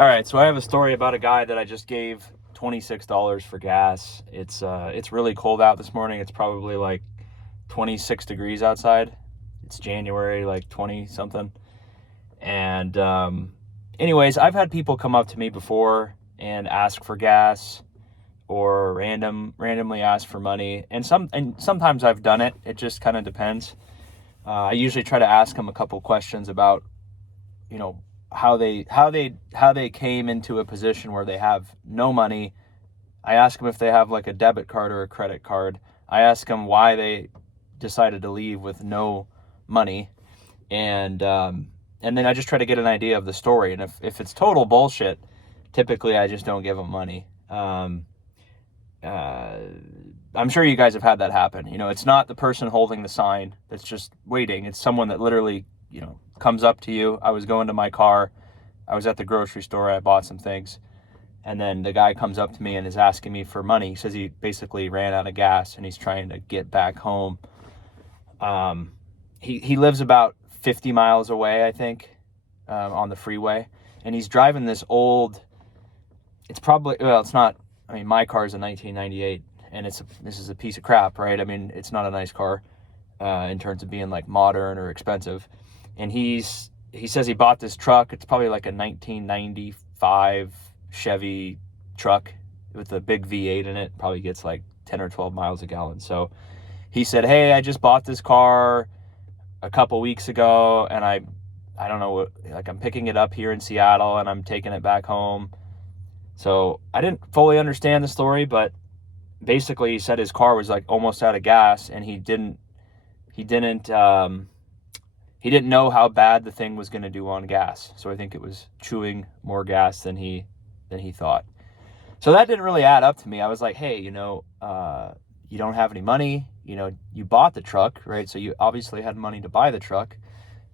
All right, so I have a story about a guy that I just gave $26 for gas. It's really cold out this morning. It's probably like 26 degrees outside. It's January, like 20 something. And anyways, I've had people come up to me before and ask for gas or randomly ask for money. And sometimes I've done it. It just kind of depends. I usually try to ask them a couple questions about, you know, how they came into a position where they have no money. I ask them if they have like a debit card or a credit card. I ask them why they decided to leave with no money, and then I just try to get an idea of the story. And if it's total bullshit, typically I just don't give them money. I'm sure you guys have had that happen. You know, it's not the person holding the sign that's just waiting. It's someone that literally, comes up to you. I was going to my car. I was at the grocery store. I bought some things. And then the guy comes up to me and is asking me for money. He says he basically ran out of gas and he's trying to get back home. He lives about 50 miles away, I think, on the freeway. And he's driving this old, it's not, my car is a 1998 and this is a piece of crap, right? It's not a nice car in terms of being like modern or expensive. And he says he bought this truck. It's probably like a 1995 Chevy truck with a big V8 in it. Probably gets like 10 or 12 miles a gallon. So he said, hey, I just bought this car a couple weeks ago and I don't know, like I'm picking it up here in Seattle and I'm taking it back home. So I didn't fully understand the story, but basically he said his car was like almost out of gas and he didn't know how bad the thing was going to do on gas. So I think it was chewing more gas than he thought. So that didn't really add up to me. I was like, hey, you don't have any money. You bought the truck, right? So you obviously had money to buy the truck,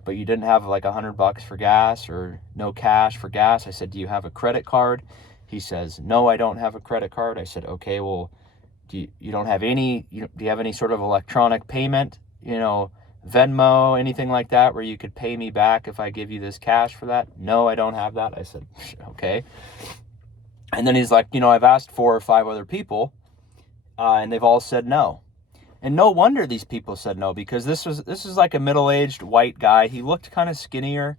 but you didn't have like $100 for gas or no cash for gas. I said, do you have a credit card? He says, no, I don't have a credit card. I said, okay, well, do you have any sort of electronic payment, Venmo, anything like that, where you could pay me back if I give you this cash for that? No, I don't have that. I said, okay. And then he's like, I've asked 4 or 5 other people, and they've all said no. And no wonder these people said no, because this is like a middle-aged white guy. He looked kind of skinnier,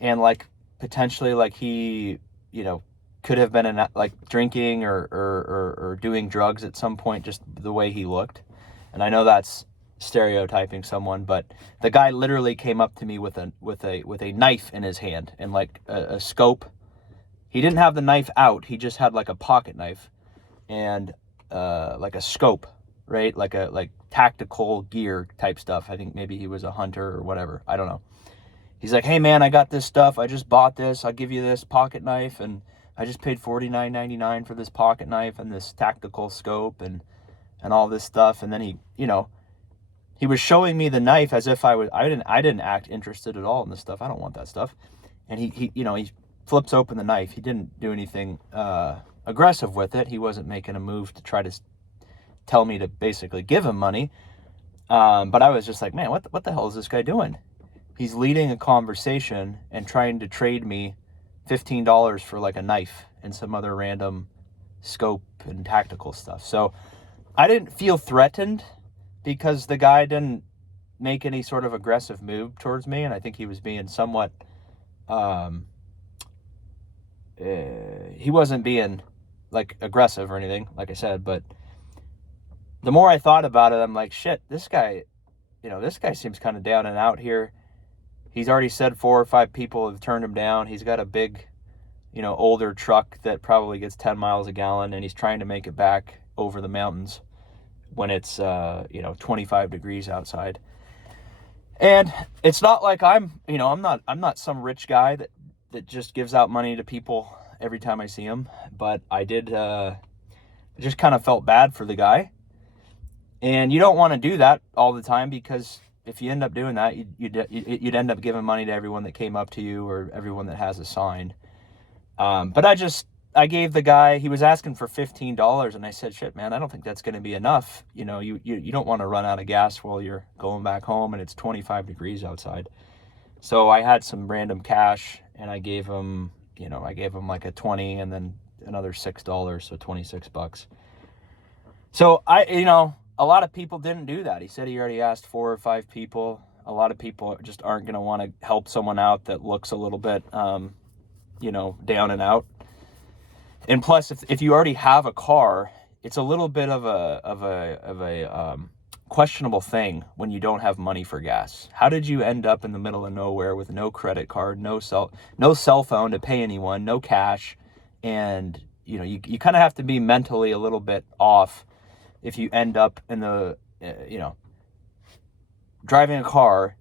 and like potentially like he, could have been like drinking or doing drugs at some point, just the way he looked. And I know that's stereotyping someone, but the guy literally came up to me with a knife in his hand and like a scope. He didn't have the knife out. He just had like a pocket knife and like a scope, right? Like tactical gear type stuff. I think maybe he was a hunter or whatever. I don't know. He's like, hey man, I got this stuff. I just bought this. I'll give you this pocket knife, and I just paid $49.99 for this pocket knife and this tactical scope and all this stuff. And then he was showing me the knife as if I didn't act interested at all in this stuff. I don't want that stuff. And he flips open the knife. He didn't do anything aggressive with it. He wasn't making a move to try to tell me to basically give him money. But I was just like, man, what the hell is this guy doing? He's leading a conversation and trying to trade me $15 for like a knife and some other random scope and tactical stuff. So I didn't feel threatened because the guy didn't make any sort of aggressive move towards me. And I think he was being somewhat, he wasn't being like aggressive or anything, like I said, but the more I thought about it, I'm like, shit, this guy seems kind of down and out here. He's already said 4 or 5 people have turned him down. He's got a big, older truck that probably gets 10 miles a gallon, and he's trying to make it back over the mountains when it's 25 degrees outside. And it's not like I'm not some rich guy that just gives out money to people every time I see him, but I just kind of felt bad for the guy. And you don't want to do that all the time, because if you end up doing that, you'd end up giving money to everyone that came up to you or everyone that has a sign. But I gave the guy, he was asking for $15, and I said, shit, man, I don't think that's going to be enough. You don't want to run out of gas while you're going back home and it's 25 degrees outside. So I had some random cash and I gave him you know, I gave him like a 20 and then another $6, so 26 bucks. So you know, a lot of people didn't do that. He said he already asked 4 or 5 people. A lot of people just aren't going to want to help someone out that looks a little bit, you know, down and out. And plus, if you already have a car, it's a little bit of a questionable thing when you don't have money for gas. How did you end up in the middle of nowhere with no credit card, no cell phone to pay anyone, no cash, and you know, you kind of have to be mentally a little bit off if you end up in the you know, driving a car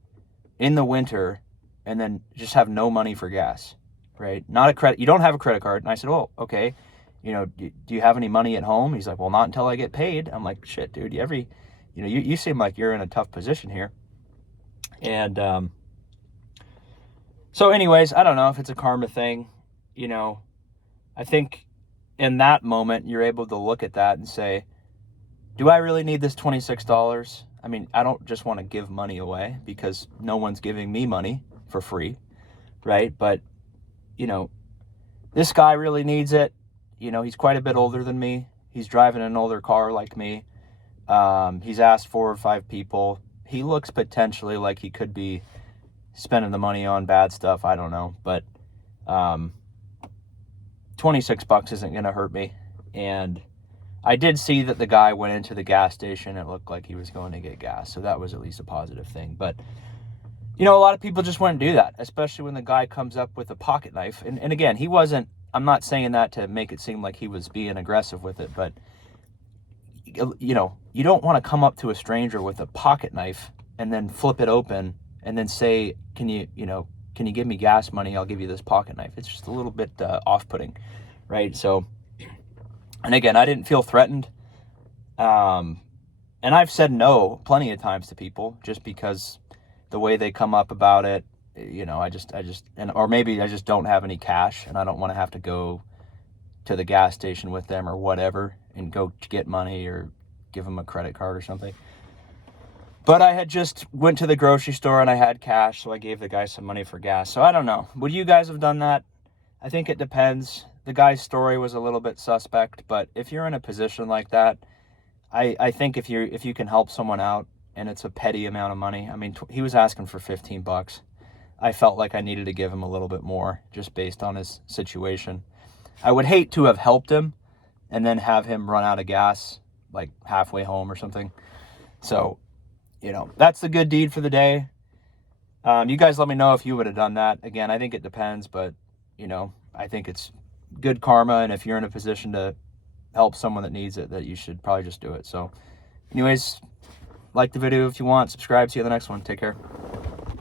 in the winter and then just have no money for gas, right? You don't have a credit card. And I said, oh, okay. You know, do you have any money at home? He's like, well, not until I get paid. I'm like, shit, dude, you know, you seem like you're in a tough position here. And so anyways, I don't know if it's a karma thing. You know, I think in that moment, you're able to look at that and say, do I really need this $26? I mean, I don't just want to give money away because no one's giving me money for free, right? But, you know, this guy really needs it. You know, he's quite a bit older than me. He's driving an older car like me. He's asked 4 or 5 people. He looks potentially like he could be spending the money on bad stuff. I don't know. But 26 bucks isn't going to hurt me. And I did see that the guy went into the gas station. It looked like he was going to get gas. So that was at least a positive thing. But, you know, a lot of people just wouldn't do that, especially when the guy comes up with a pocket knife. And again, I'm not saying that to make it seem like he was being aggressive with it. But, you know, you don't want to come up to a stranger with a pocket knife and then flip it open and then say, can you give me gas money? I'll give you this pocket knife. It's just a little bit off-putting, right? So, and again, I didn't feel threatened. And I've said no plenty of times to people just because the way they come up about it, you know, or maybe I just don't have any cash and I don't want to have to go to the gas station with them or whatever and go to get money or give them a credit card or something. But I had just went to the grocery store and I had cash, so I gave the guy some money for gas. So I don't know. Would you guys have done that? I think it depends. The guy's story was a little bit suspect, but if you're in a position like that, I think if you can help someone out and it's a petty amount of money. I mean, he was asking for 15 bucks. I felt like I needed to give him a little bit more just based on his situation. I would hate to have helped him and then have him run out of gas like halfway home or something. So, you know, that's the good deed for the day. You guys let me know if you would have done that. Again, I think it depends, but, you know, I think it's good karma. And if you're in a position to help someone that needs it, that you should probably just do it. So anyways, like the video if you want, subscribe, see you in the next one. Take care.